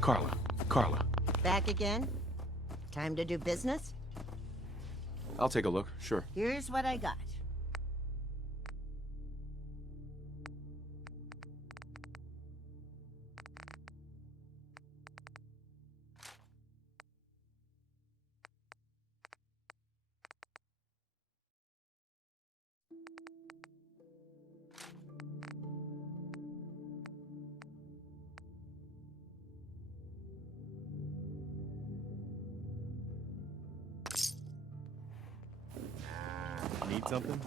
Carla. Back again? Time to do business? I'll take a look, sure. Here's what I got. Need something?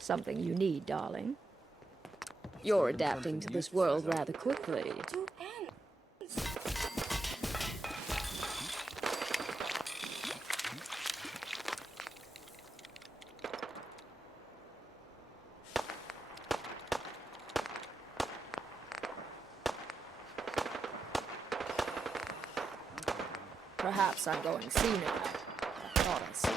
Something you need, darling. You're adapting to this world rather quickly. Perhaps I'm going senile. I thought I saw.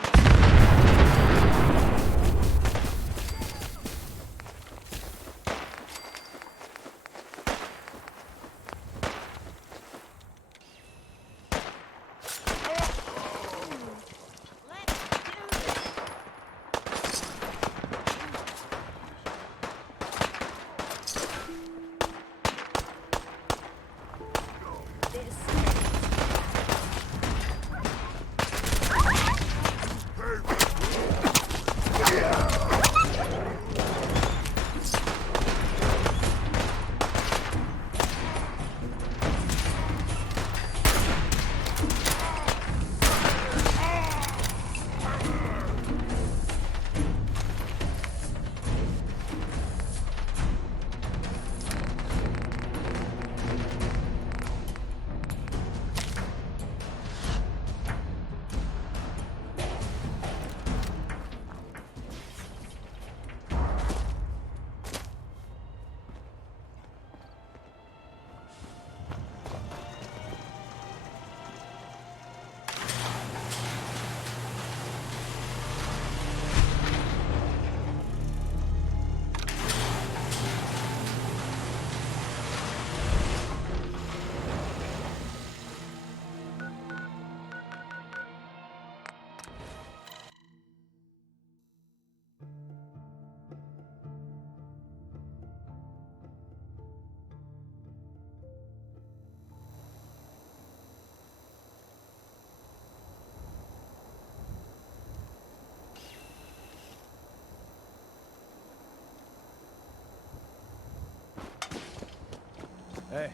Hey.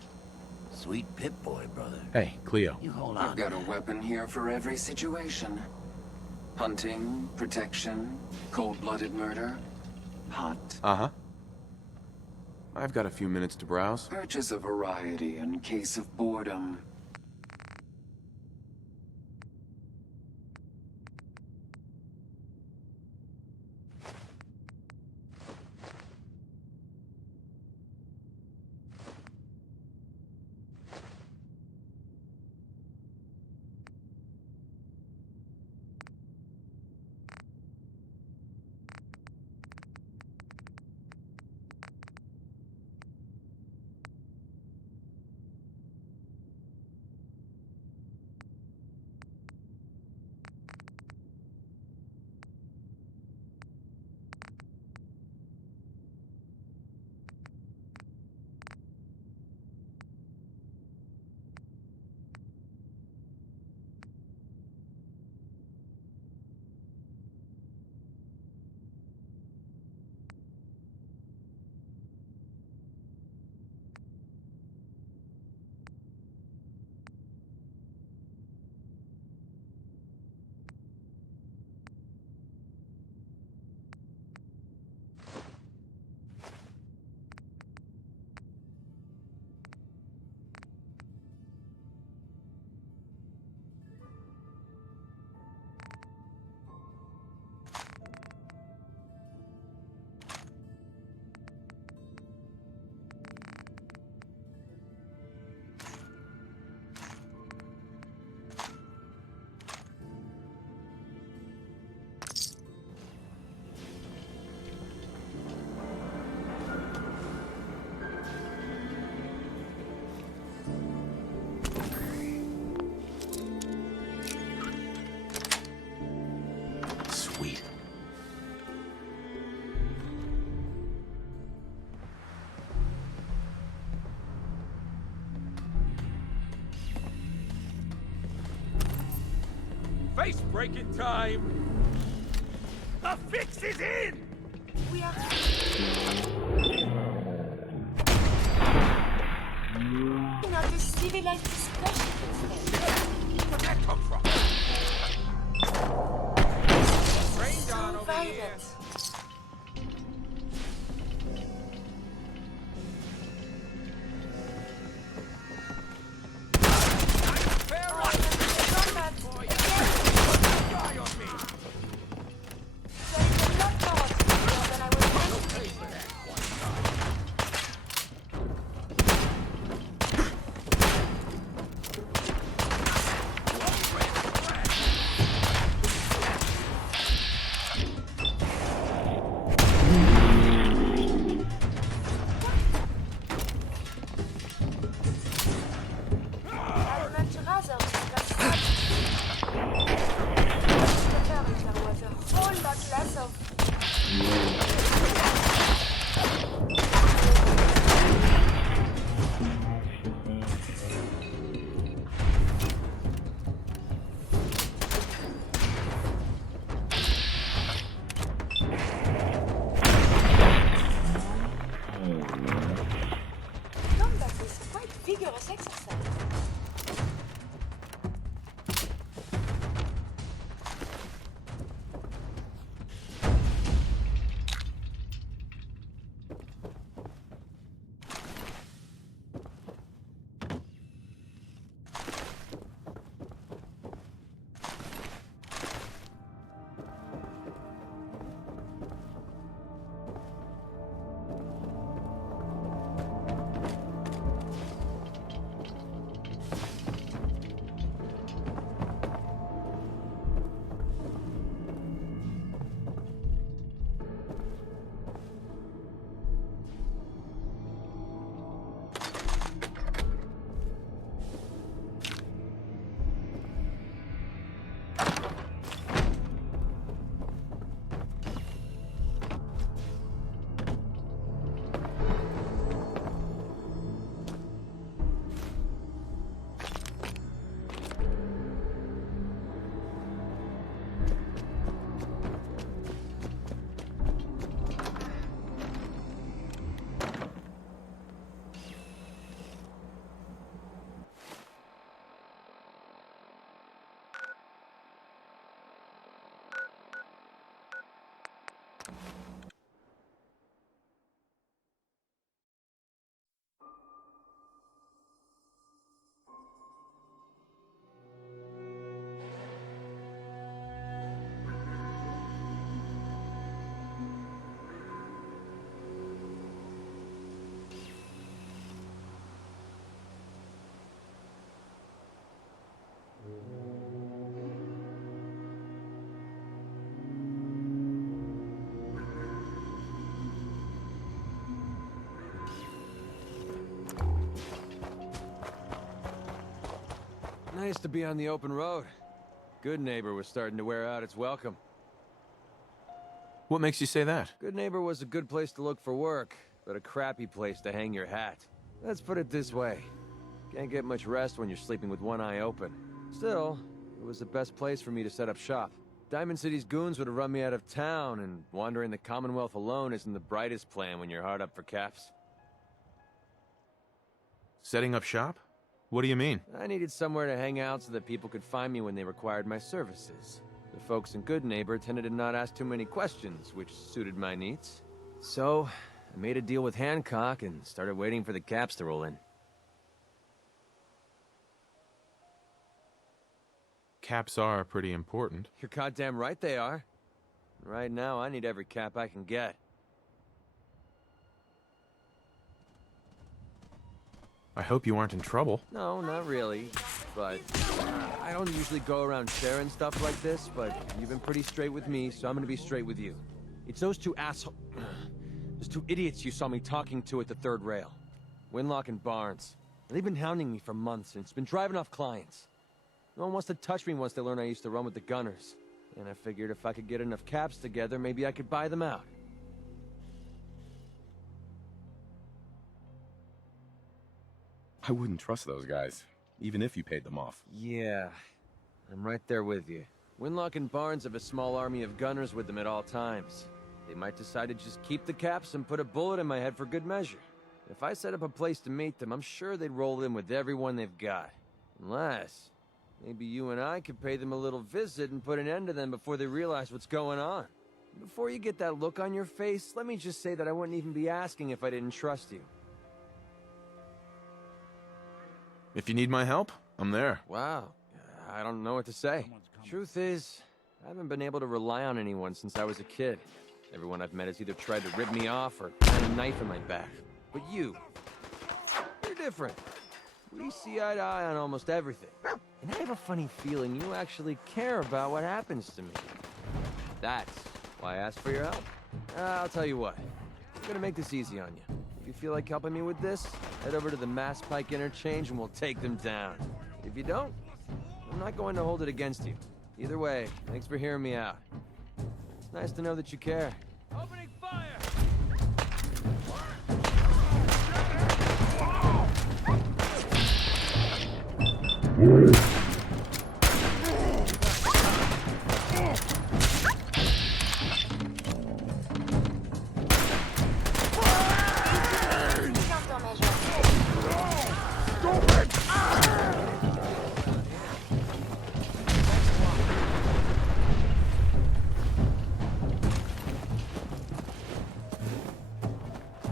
Sweet Pip-Boy, brother. Hey, Cleo. You hold on. I've got a weapon here for every situation. Hunting, protection, cold-blooded murder. Hot. Uh-huh. I've got a few minutes to browse. Purchase a variety in case of boredom. Sweet. Face breaking time! The fix is in! We are... Not a civilized discussion instead. Where'd that come from? Rain down So over here. violent. Fair Oh, right! combat. Boy, Again. die on me! There is a lot more than I was meant to Pay be. for that one time. Vigorous exercise. Nice to be on the open road. Good Neighbor was starting to wear out its welcome. What makes you say that? Good Neighbor was a good place to look for work, but a crappy place to hang your hat. Let's put it this way. Can't get much rest when you're sleeping with one eye open. Still, it was the best place for me to set up shop. Diamond City's goons would have run me out of town, and wandering the Commonwealth alone isn't the brightest plan when you're hard up for caps. Setting up shop? What do you mean? I needed somewhere to hang out so that people could find me when they required my services. The folks in Good Neighbor tended to not ask too many questions, which suited my needs. So, I made a deal with Hancock and started waiting for the caps to roll in. Caps are pretty important. You're goddamn right they are. Right now, I need every cap I can get. I hope you aren't in trouble. No, not really. But I don't usually go around sharing stuff like this, but you've been pretty straight with me, so I'm gonna be straight with you. It's those two those two idiots you saw me talking to at the third rail. Winlock and Barnes. They've been hounding me for months, and it's been driving off clients. No one wants to touch me once they learn I used to run with the Gunners. And I figured if I could get enough caps together, maybe I could buy them out. I wouldn't trust those guys, even if you paid them off. Yeah, I'm right there with you. Winlock and Barnes have a small army of gunners with them at all times. They might decide to just keep the caps and put a bullet in my head for good measure. If I set up a place to meet them, I'm sure they'd roll in with everyone they've got. Unless, maybe you and I could pay them a little visit and put an end to them before they realize what's going on. Before you get that look on your face, let me just say that I wouldn't even be asking if I didn't trust you. If you need my help, I'm there. Wow, I don't know what to say. Truth is, I haven't been able to rely on anyone since I was a kid. Everyone I've met has either tried to rip me off or put a knife in my back. But you're different. We see eye to eye on almost everything. And I have a funny feeling you actually care about what happens to me. That's why I asked for your help. I'll tell you what, I'm gonna make this easy on you. If you feel like helping me with this, head over to the Mass Pike interchange and we'll take them down. If you don't, I'm not going to hold it against you. Either way, thanks for hearing me out. It's nice to know that you care. Opening fire! stupid!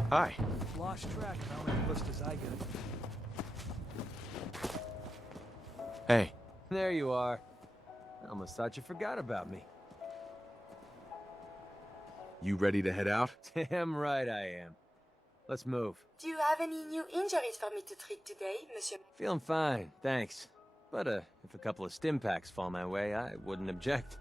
Hi. Lost track of how many blisters I get. Hey. There you are. I almost thought you forgot about me. You ready to head out? Damn right I am. Let's move. Do you have any new injuries for me to treat today, Monsieur? Feeling fine, thanks. But if a couple of stim packs fall my way, I wouldn't object.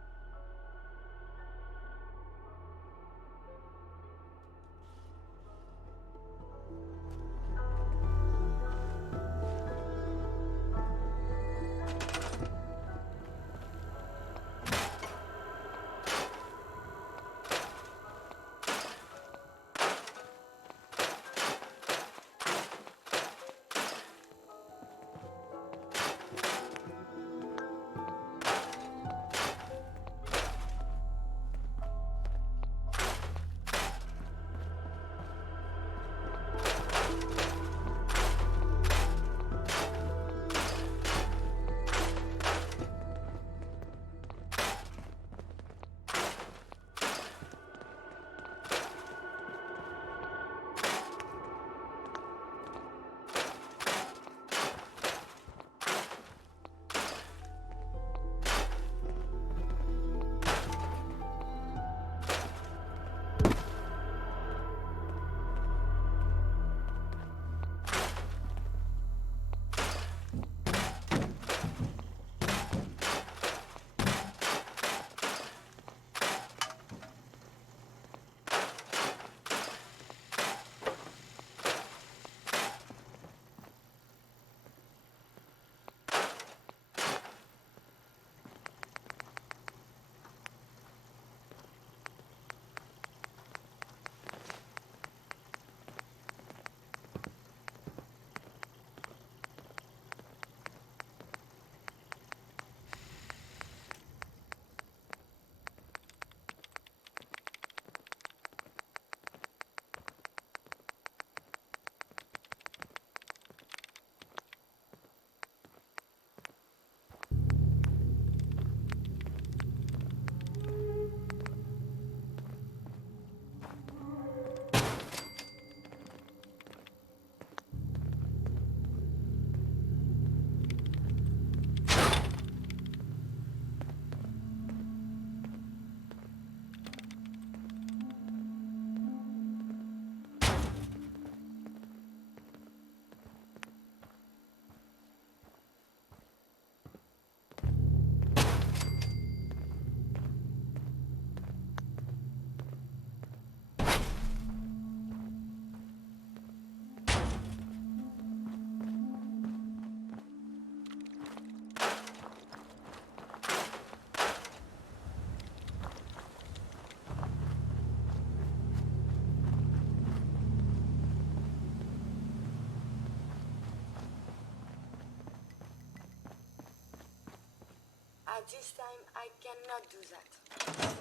At this time, I cannot do that.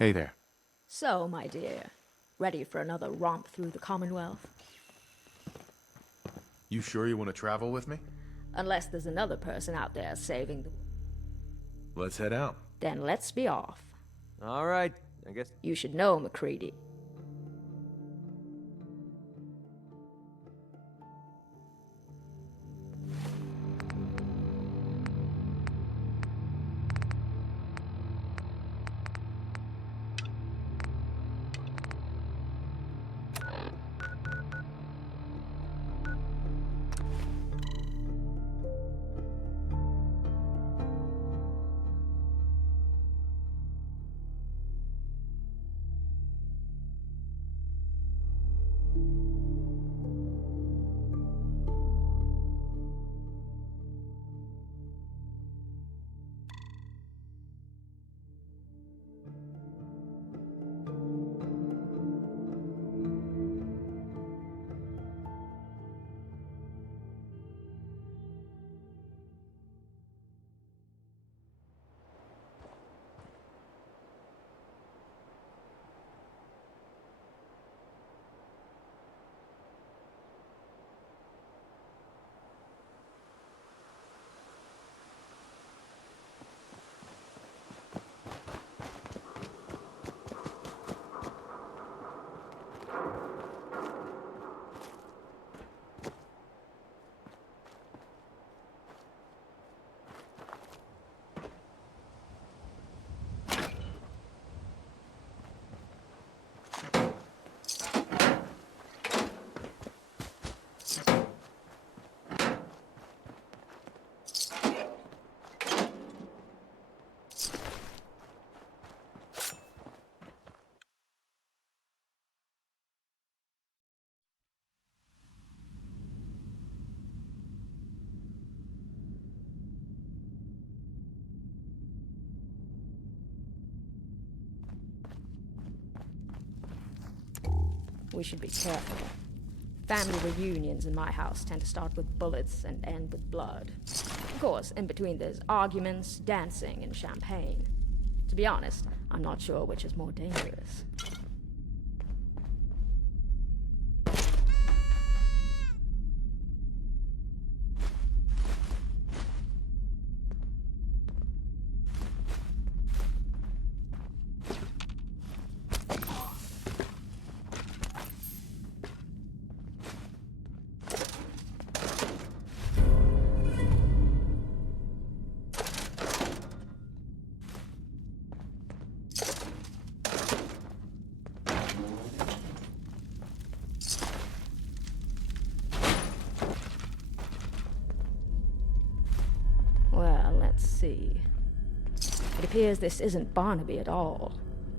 Hey there. So, my dear, ready for another romp through the Commonwealth? You sure you want to travel with me? Unless there's another person out there saving the... Let's head out. Then let's be off. All right, I guess. You should know, MacCready. We should be careful. Family reunions in my house tend to start with bullets and end with blood. Of course, in between there's arguments, dancing, and champagne. To be honest, I'm not sure which is more dangerous. Well, let's see. It appears this isn't Barnaby at all.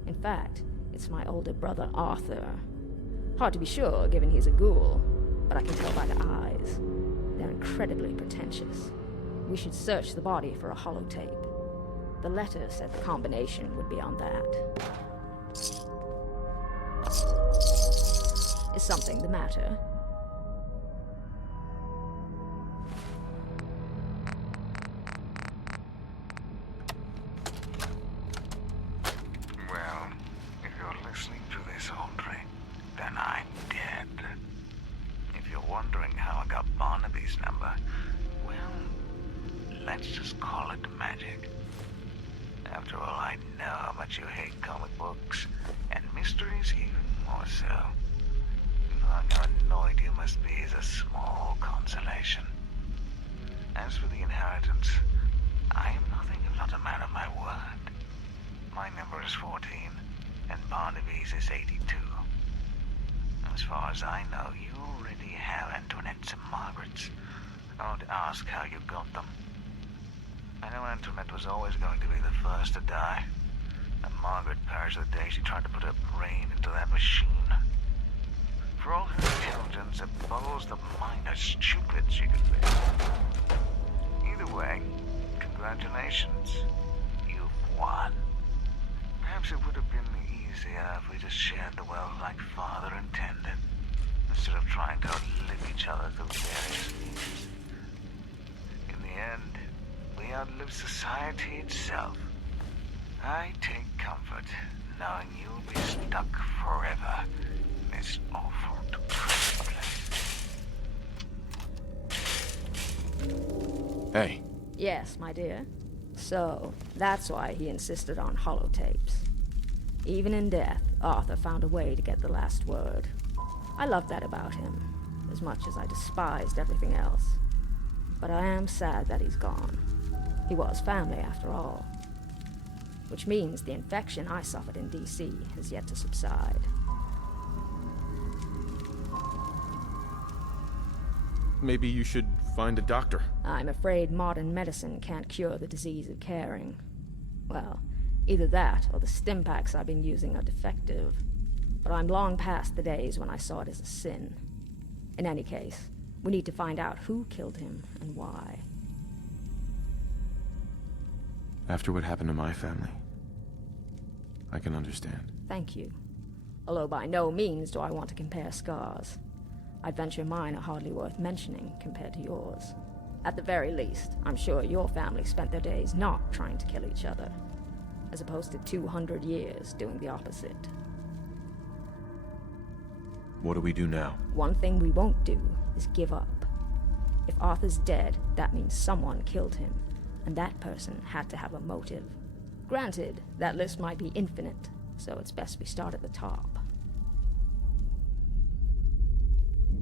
In fact, it's my older brother Arthur. Hard to be sure, given he's a ghoul, but I can tell by the eyes. They're incredibly pretentious. We should search the body for a holotape. The letter said the combination would be on that. Is something the matter? Well, if you're listening to this, Audrey, then I'm dead. If you're wondering how I got Barnaby's number, well, let's just call it magic. After all, I know how much you hate comic books, and mysteries even more so. Knowing how annoyed you must be is a small consolation. As for the inheritance, I am nothing if not a man of my word. My number is 14, and Barnaby's is 82. As far as I know, you already have Antoinette's and Margaret's. I won't ask how you got them. I know Antoinette was always going to be the first to die, and Margaret perished the day she tried to put her brain into that machine. For all her intelligence, it boggles the mind how stupid she could be. Either way, congratulations. You've won. Perhaps it would have been easier if we just shared the wealth like Father intended, instead of trying to outlive each other through various means. In the end, we outlive society itself. I take comfort knowing you'll be stuck forever in this awful, depressing place. Hey, Yes, my dear. So, that's why he insisted on holotapes. Even in death, Arthur found a way to get the last word. I loved that about him, as much as I despised everything else. But I am sad that he's gone. He was family, after all. Which means the infection I suffered in D.C. has yet to subside. maybe you should find a doctor. I'm afraid modern medicine can't cure the disease of caring. Well, either that or the stim packs I've been using are defective. But I'm long past the days when I saw it as a sin. In any case, we need to find out who killed him and why. After what happened to my family, I can understand. Thank you. Although by no means do I want to compare scars. I venture mine are hardly worth mentioning compared to yours. At the very least, I'm sure your family spent their days not trying to kill each other, as opposed to 200 years doing the opposite. What do we do now? One thing we won't do is give up. If Arthur's dead, that means someone killed him, and that person had to have a motive. Granted, that list might be infinite, so it's best we start at the top.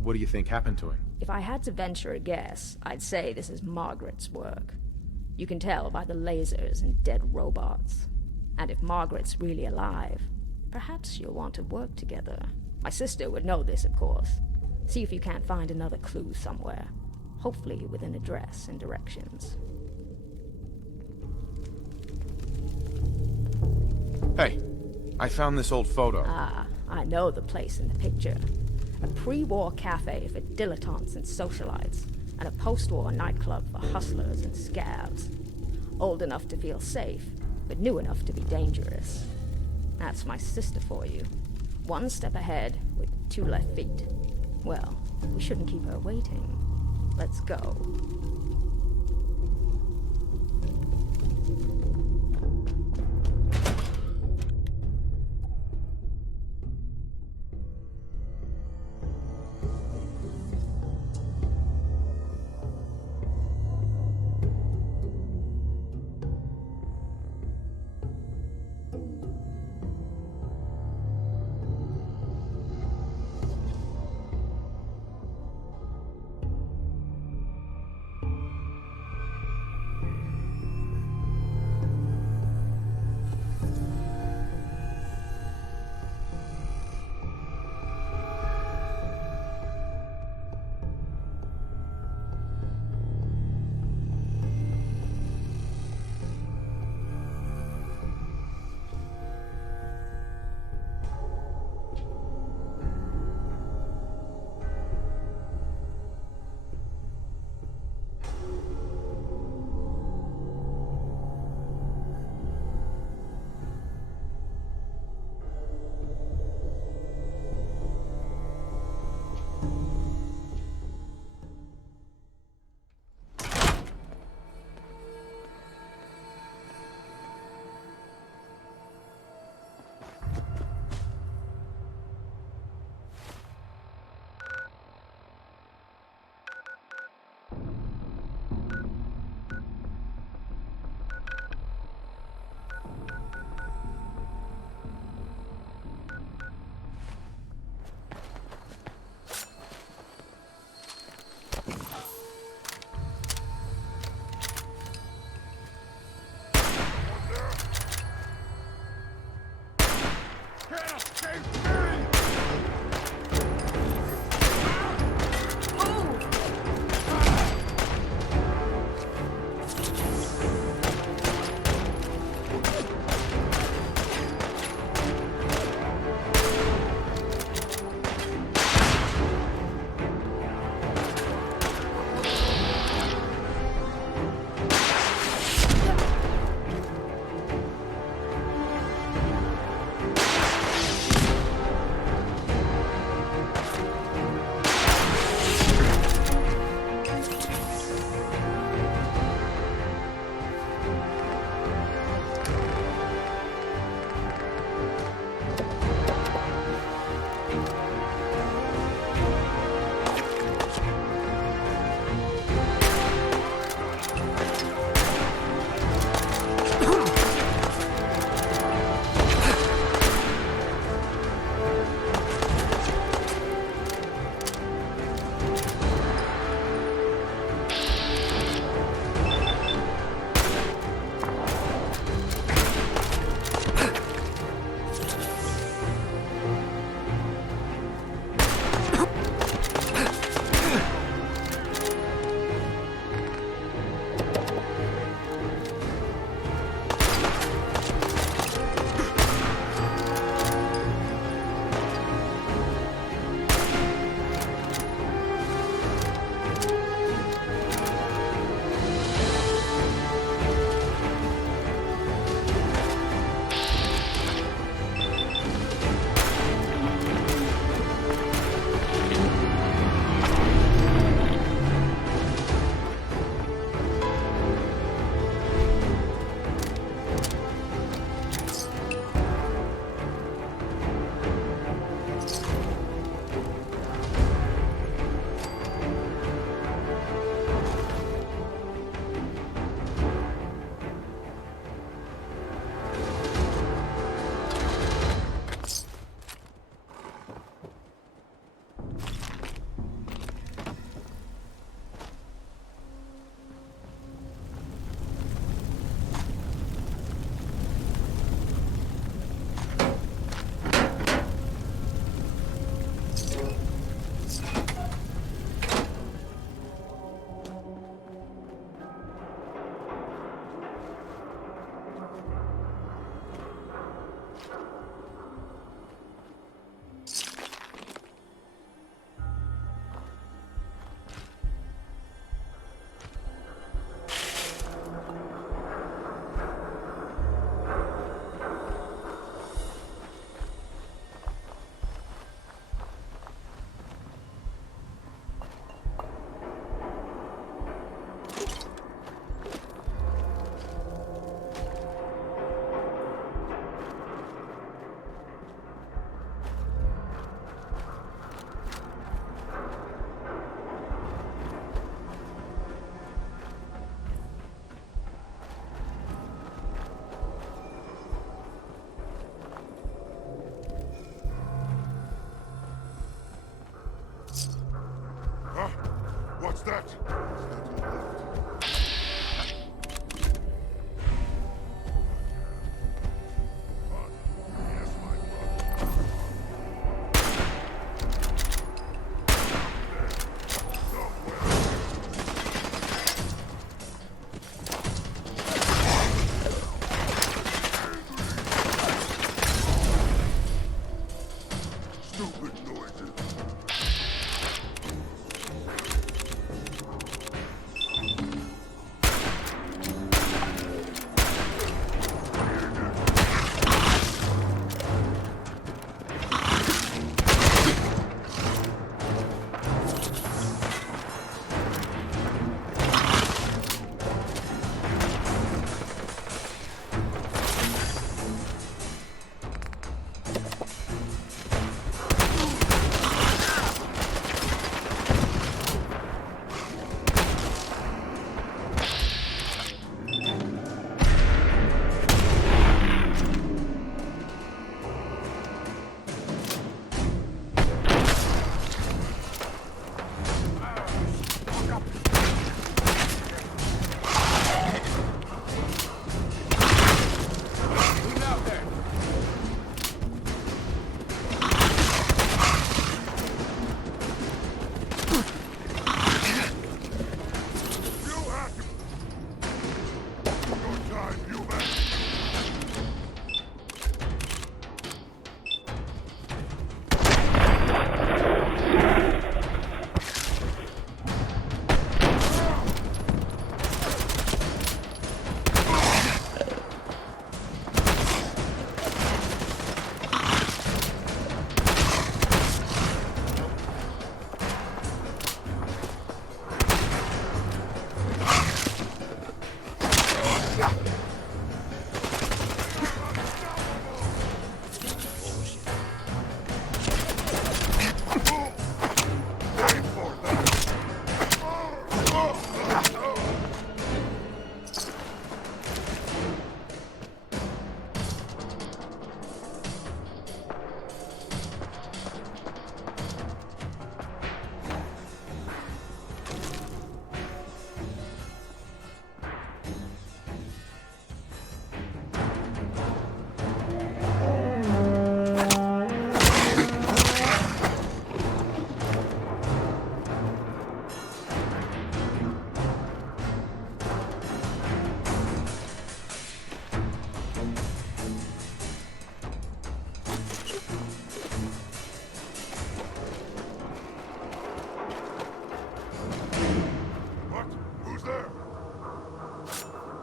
What do you think happened to him? If I had to venture a guess, I'd say this is Margaret's work. You can tell by the lasers and dead robots. And if Margaret's really alive, perhaps you'll want to work together. My sister would know this, of course. See if you can't find another clue somewhere. Hopefully with an address and directions. Hey, I found this old photo. Ah, I know the place in the picture. A pre-war cafe for dilettantes and socialites, and a post-war nightclub for hustlers and scabs. Old enough to feel safe, but new enough to be dangerous. That's my sister for you. One step ahead with 2 left feet. Well, we shouldn't keep her waiting. Let's go.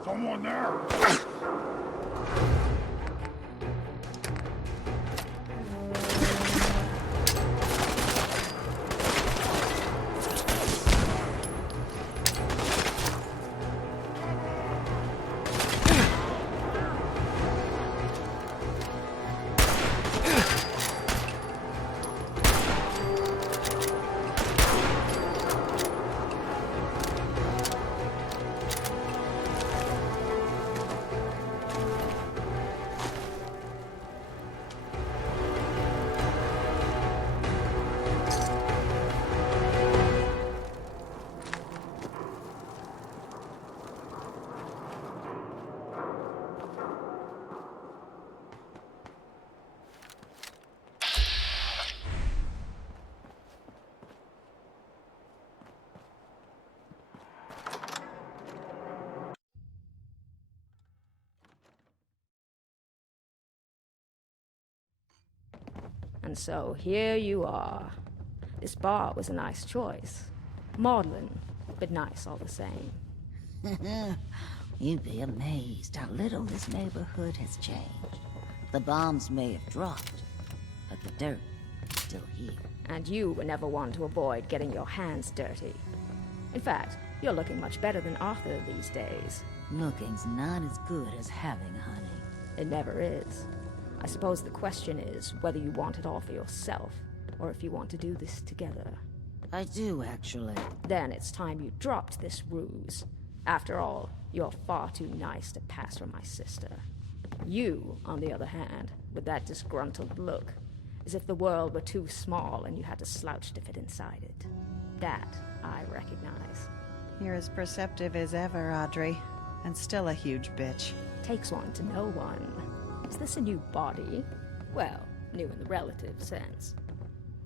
Someone there! And so here you are. This bar was a nice choice. Maudlin, but nice all the same. You'd be amazed how little this neighborhood has changed. The bombs may have dropped, but the dirt is still here. And you were never one to avoid getting your hands dirty. In fact, you're looking much better than Arthur these days. Looking's not as good as having, honey. It never is. I suppose the question is whether you want it all for yourself, or if you want to do this together. I do, actually. Then it's time you dropped this ruse. After all, you're far too nice to pass for my sister. You, on the other hand, with that disgruntled look, as if the world were too small and you had to slouch to fit inside it. That I recognize. You're as perceptive as ever, Audrey, and still a huge bitch. Takes one to know one. Is this a new body? Well, new in the relative sense.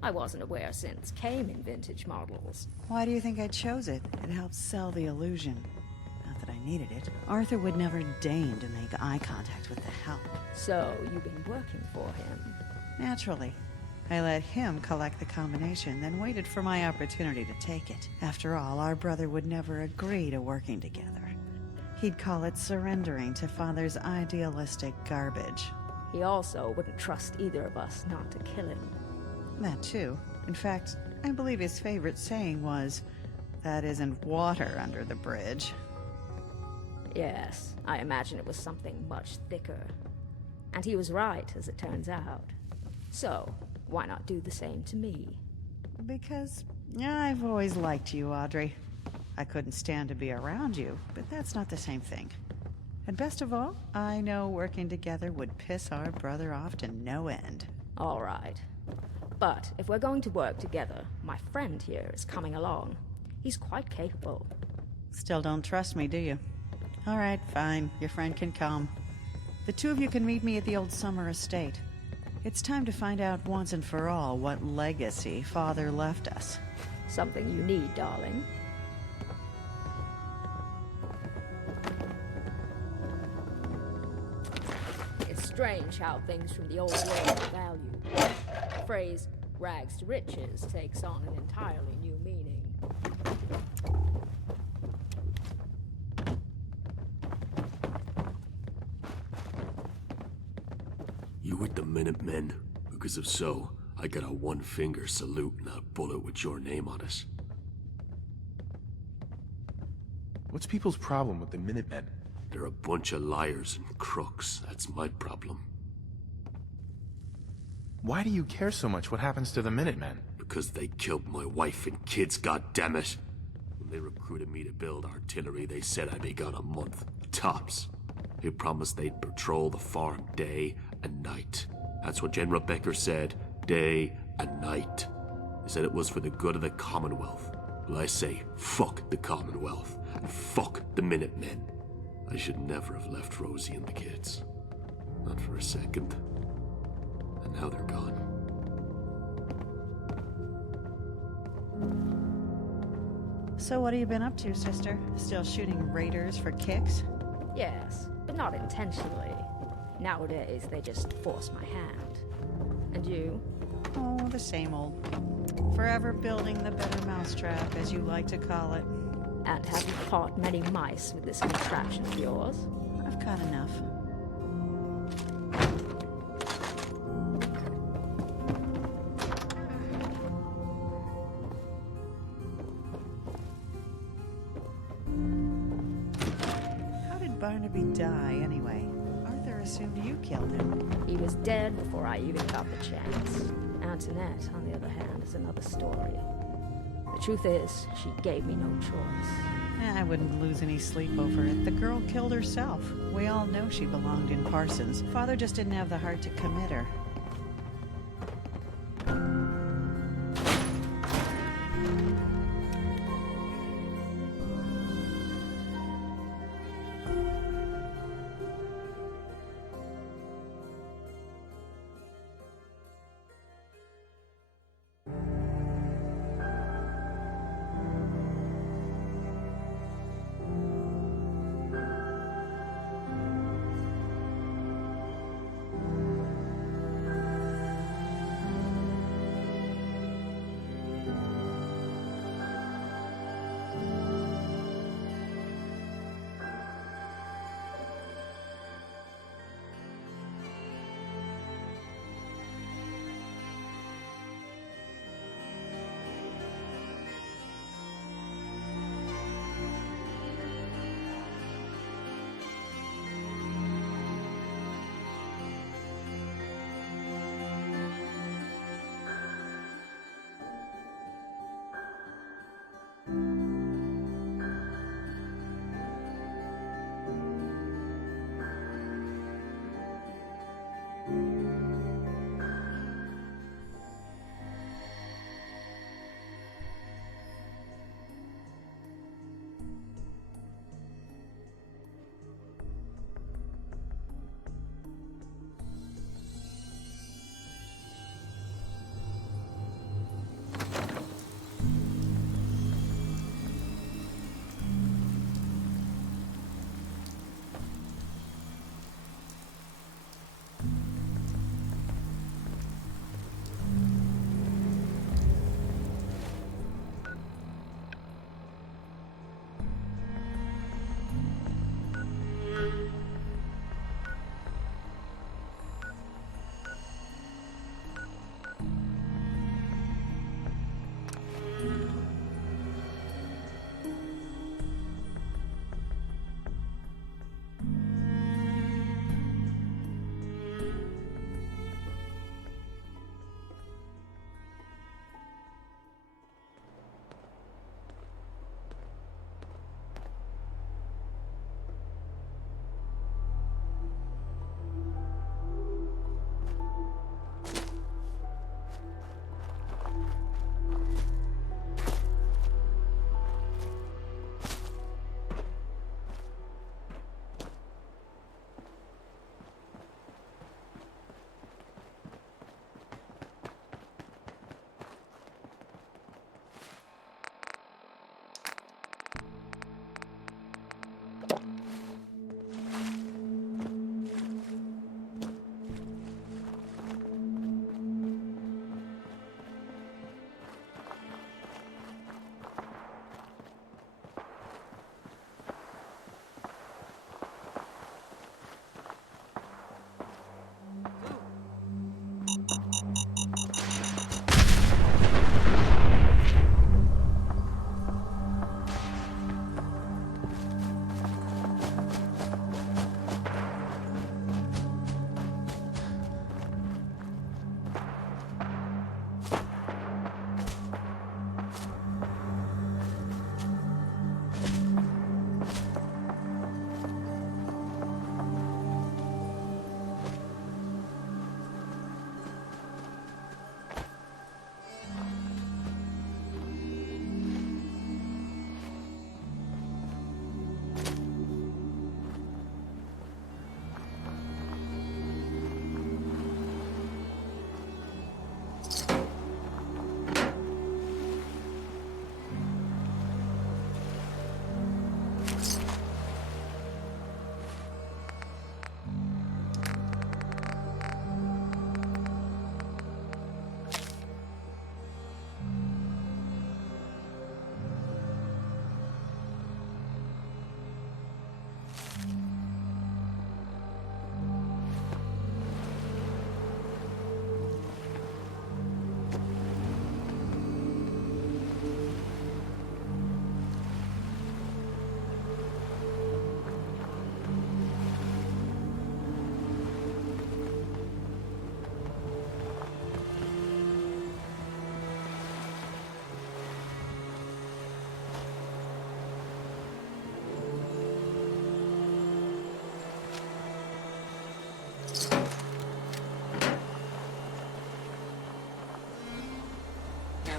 I wasn't aware synths came in vintage models. Why do you think I chose it? It helps sell the illusion. Not that I needed it. Arthur would never deign to make eye contact with the help. So, you've been working for him? Naturally. I let him collect the combination, then waited for my opportunity to take it. After all, our brother would never agree to working together. He'd call it surrendering to Father's idealistic garbage. He also wouldn't trust either of us not to kill him. That too. In fact, I believe his favorite saying was, "That isn't water under the bridge." Yes, I imagine it was something much thicker. And he was right, as it turns out. So, why not do the same to me? Because I've always liked you, Audrey. I couldn't stand to be around you, but that's not the same thing. And best of all, I know working together would piss our brother off to no end. All right. But if we're going to work together, my friend here is coming along. He's quite capable. Still don't trust me, do you? All right, fine. Your friend can come. The two of you can meet me at the old summer estate. It's time to find out once and for all what legacy Father left us. Something you need, darling. It's strange how things from the old world are valued. The phrase, rags to riches, takes on an entirely new meaning. You with the Minutemen? Because if so, I got a one-finger salute and a bullet with your name on it. What's people's problem with the Minutemen? They're a bunch of liars and crooks. That's my problem. Why do you care so much what happens to the Minutemen? Because they killed my wife and kids, goddammit. When they recruited me to build artillery, they said I'd be gone a month, tops. They promised they'd patrol the farm day and night. That's what General Becker said, day and night. They said it was for the good of the Commonwealth. Well, I say, fuck the Commonwealth, and fuck the Minutemen. I should never have left Rosie and the kids. Not for a second. And now they're gone. So what have you been up to, sister? Still shooting raiders for kicks? Yes, but not intentionally. Nowadays, they just force my hand. And you? Oh, the same old. Forever building the better mousetrap, as you like to call it. And have you caught many mice with this contraption of yours? I've caught enough. How did Barnaby die, anyway? Arthur assumed you killed him. He was dead before I even got the chance. Antoinette, on the other hand, is another story. The truth is, she gave me no choice. I wouldn't lose any sleep over it. The girl killed herself. We all know she belonged in Parsons. Father just didn't have the heart to commit her.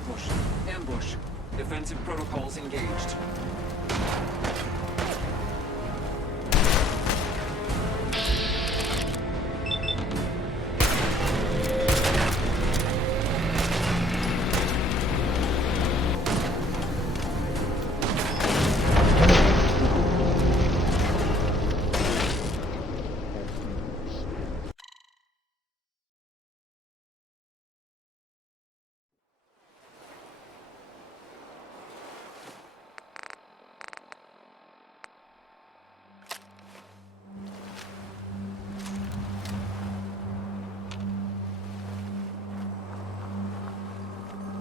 ambush. Ambush. Defensive protocols engaged.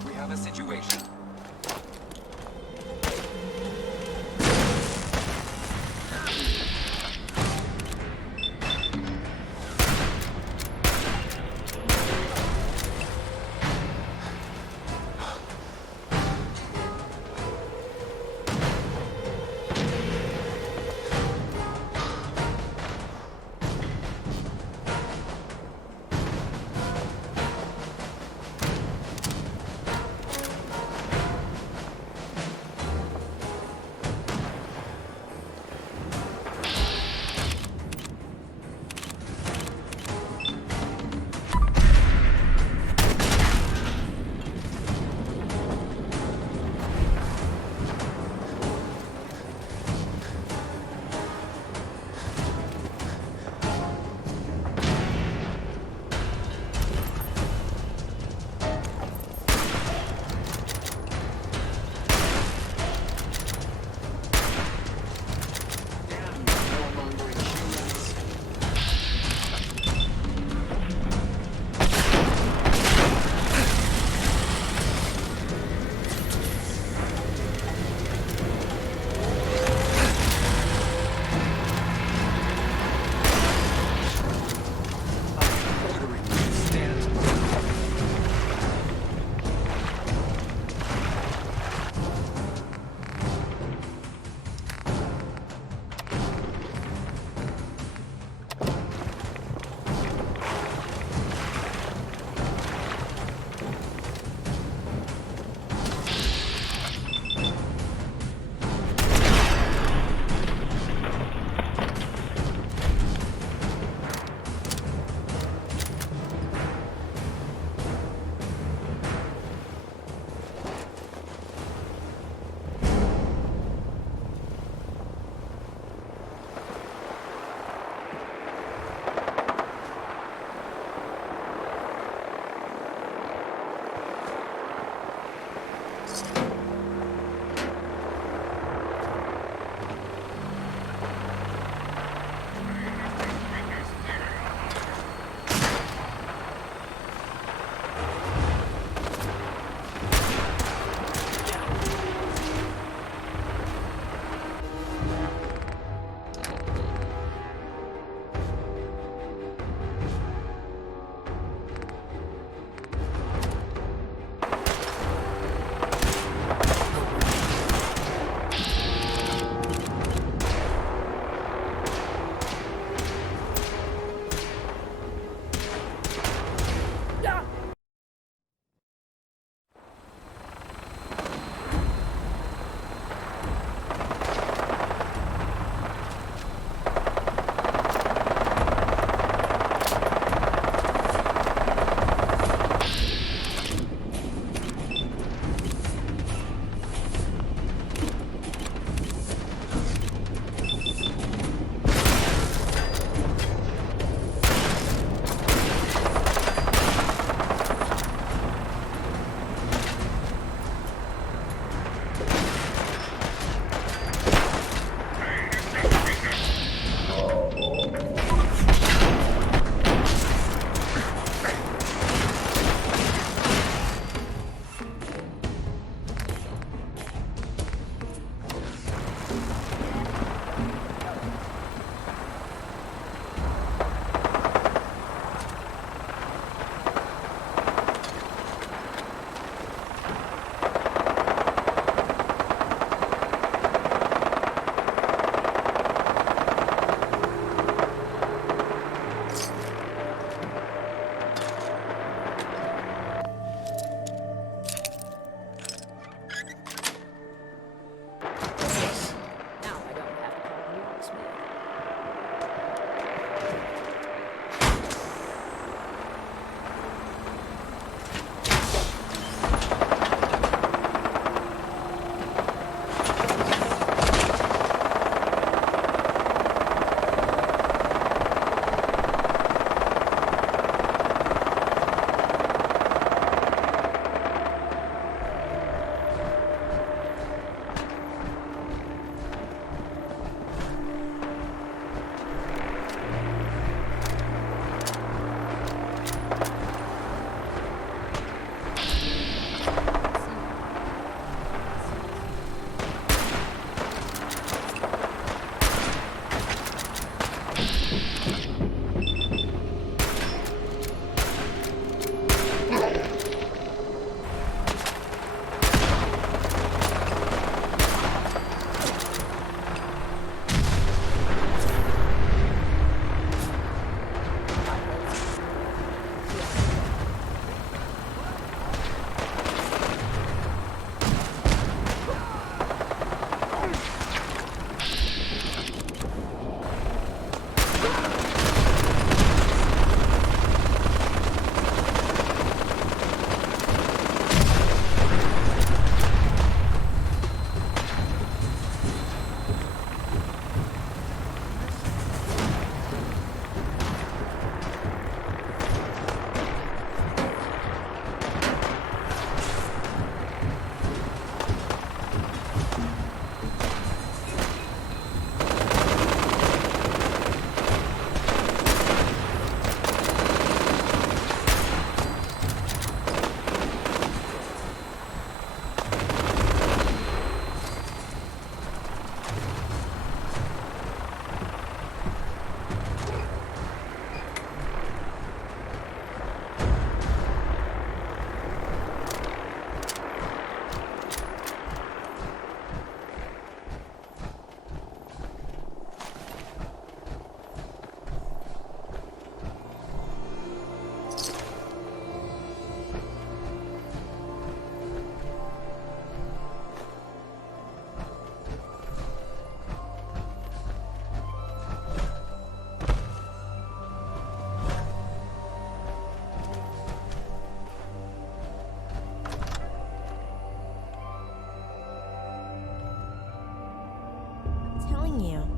We have a situation.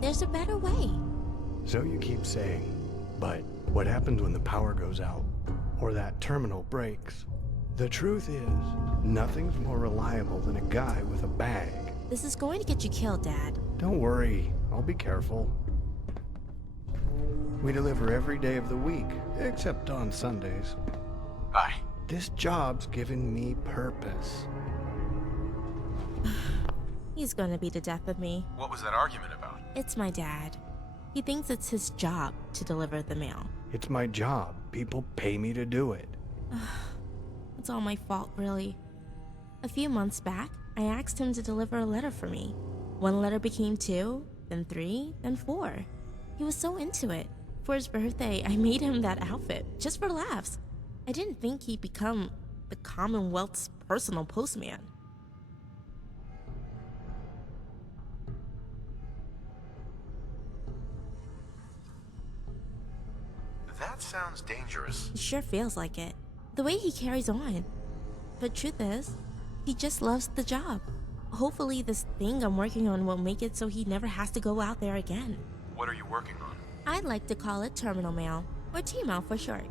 There's a better way. So you keep saying, but what happens when the power goes out? Or that terminal breaks? The truth is, nothing's more reliable than a guy with a bag. This is going to get you killed, Dad. Don't worry, I'll be careful. We deliver every day of the week, except on Sundays. Hi. This job's given me purpose. He's gonna be the death of me. What was that argument about? It's my dad. He thinks it's his job to deliver the mail. It's my job. People pay me to do it. It's all my fault, really. A few months back, I asked him to deliver a letter for me. One letter became 2, then 3, then 4. He was so into it. For his birthday, I made him that outfit, just for laughs. I didn't think he'd become the Commonwealth's personal postman. That sounds dangerous. It sure feels like it. The way he carries on. But truth is, he just loves the job. Hopefully this thing I'm working on will make it so he never has to go out there again. What are you working on? I'd like to call it terminal mail, or T-mail for short.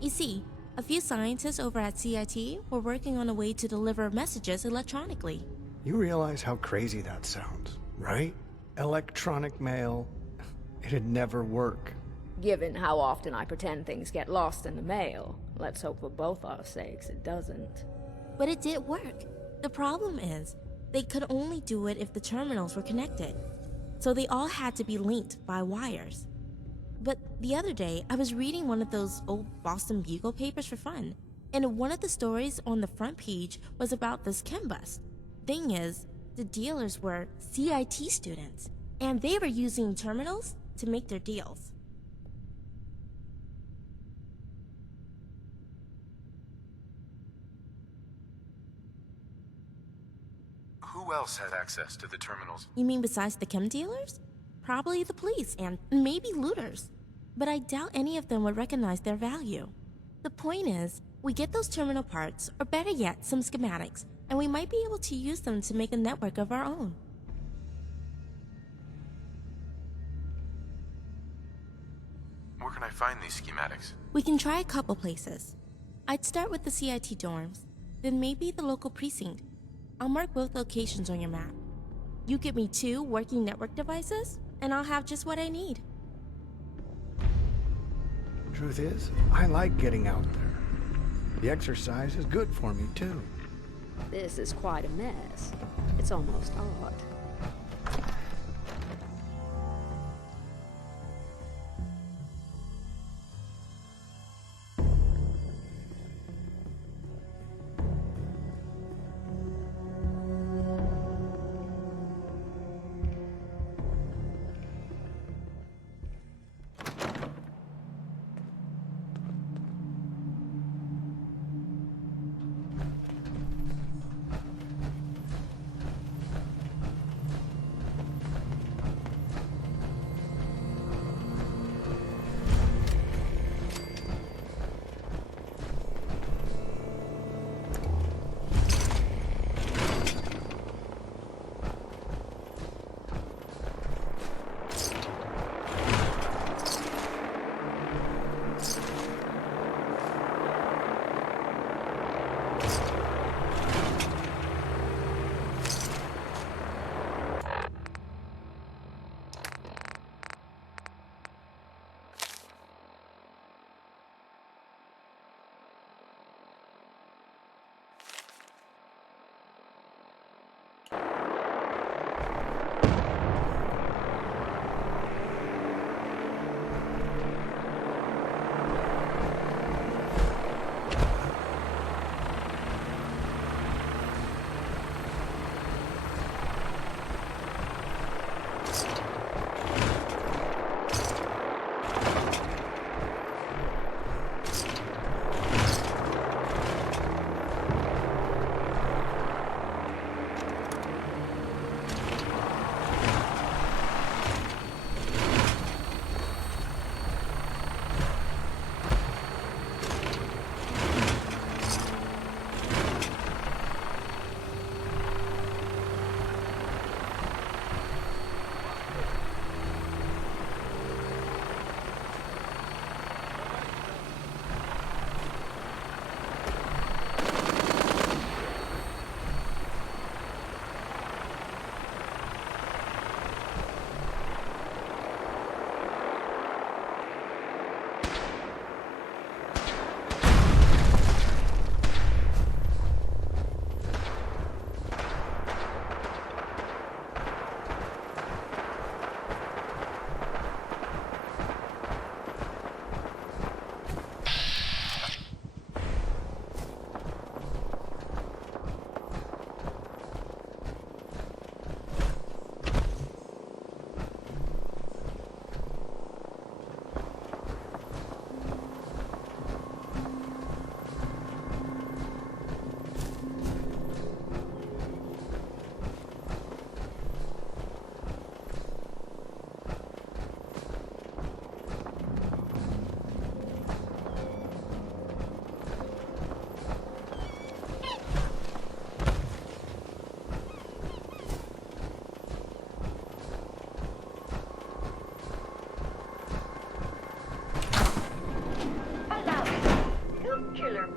You see, a few scientists over at CIT were working on a way to deliver messages electronically. You realize how crazy that sounds, right? Electronic mail. It'd never work. Given how often I pretend things get lost in the mail, let's hope for both our sakes it doesn't. But it did work. The problem is, they could only do it if the terminals were connected. So they all had to be linked by wires. But the other day, I was reading one of those old Boston Bugle papers for fun, and one of the stories on the front page was about this chem bust. Thing is, the dealers were CIT students, and they were using terminals to make their deals. Who else had access to the terminals? You mean besides the chem dealers? Probably the police and maybe looters. But I doubt any of them would recognize their value. The point is, we get those terminal parts, or better yet, some schematics, and we might be able to use them to make a network of our own. Where can I find these schematics? We can try a couple places. I'd start with the CIT dorms, then maybe the local precinct. I'll mark both locations on your map. You give me 2 working network devices, and I'll have just what I need. Truth is, I like getting out there. The exercise is good for me, too. This is quite a mess. It's almost odd.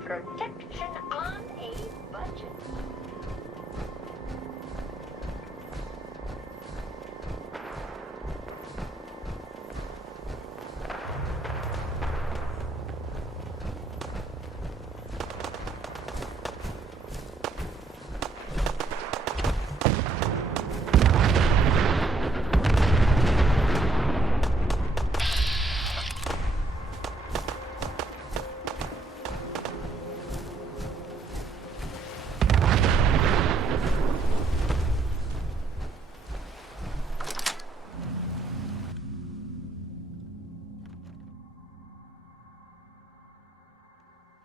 Protection on a budget.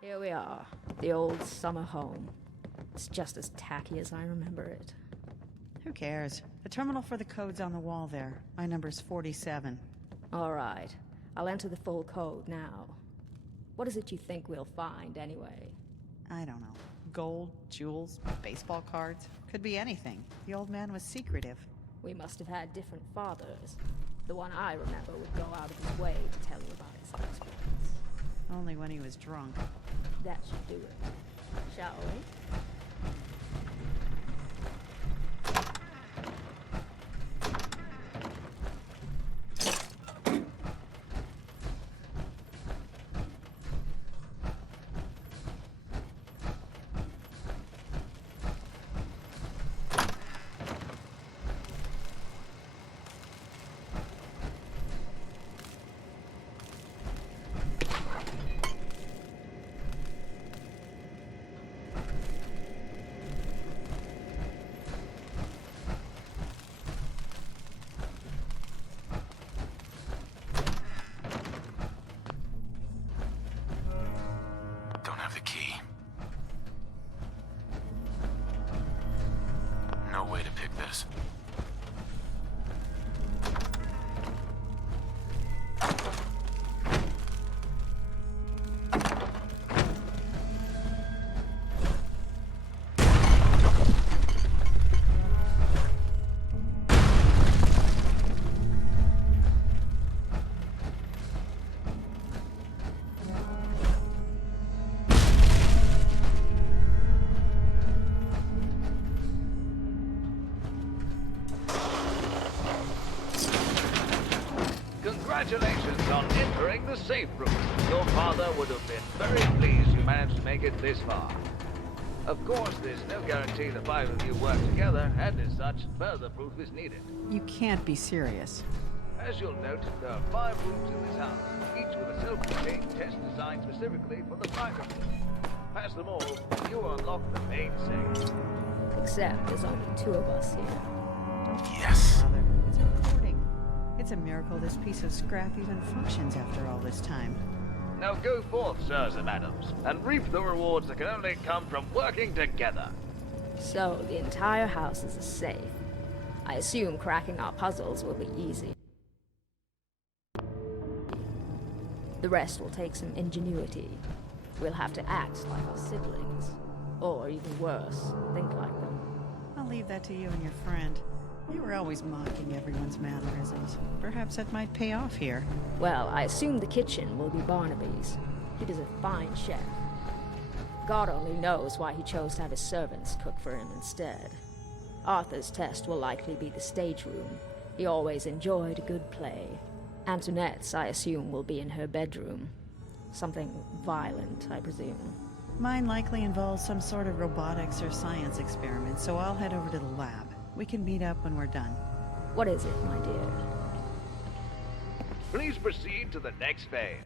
Here we are, the old summer home. It's just as tacky as I remember it. Who cares? The terminal for the code's on the wall there. My number's 47. All right, I'll enter the full code now. What is it you think we'll find, anyway? I don't know. Gold, jewels, baseball cards. Could be anything. The old man was secretive. We must have had different fathers. The one I remember would go out of his way to tell you about his exploits. Only when he was drunk. That should do it. Shall we? this. Congratulations on entering the safe room. Your father would have been very pleased you managed to make it this far. Of course, there's no guarantee the five of you work together, and as such, further proof is needed. You can't be serious. As you'll note, there are 5 rooms in this house, each with a self-contained test designed specifically for the 5 of you. Pass them all, and you unlock the main safe. Except there's only 2 of us here. Yes. Father, it's recording. It's a miracle this piece of scrap even functions after all this time. Now go forth, sirs and madams, and reap the rewards that can only come from working together. So, the entire house is a safe. I assume cracking our puzzles will be easy. The rest will take some ingenuity. We'll have to act like our siblings. Or even worse, think like them. I'll leave that to you and your friend. You were always mocking everyone's mannerisms. Perhaps that might pay off here. Well, I assume the kitchen will be Barnaby's. He does a fine chef. God only knows why he chose to have his servants cook for him instead. Arthur's test will likely be the stage room. He always enjoyed a good play. Antoinette's, I assume, will be in her bedroom. Something violent, I presume. Mine likely involves some sort of robotics or science experiment, so I'll head over to the lab. We can meet up when we're done. What is it, my dear? Please proceed to the next phase.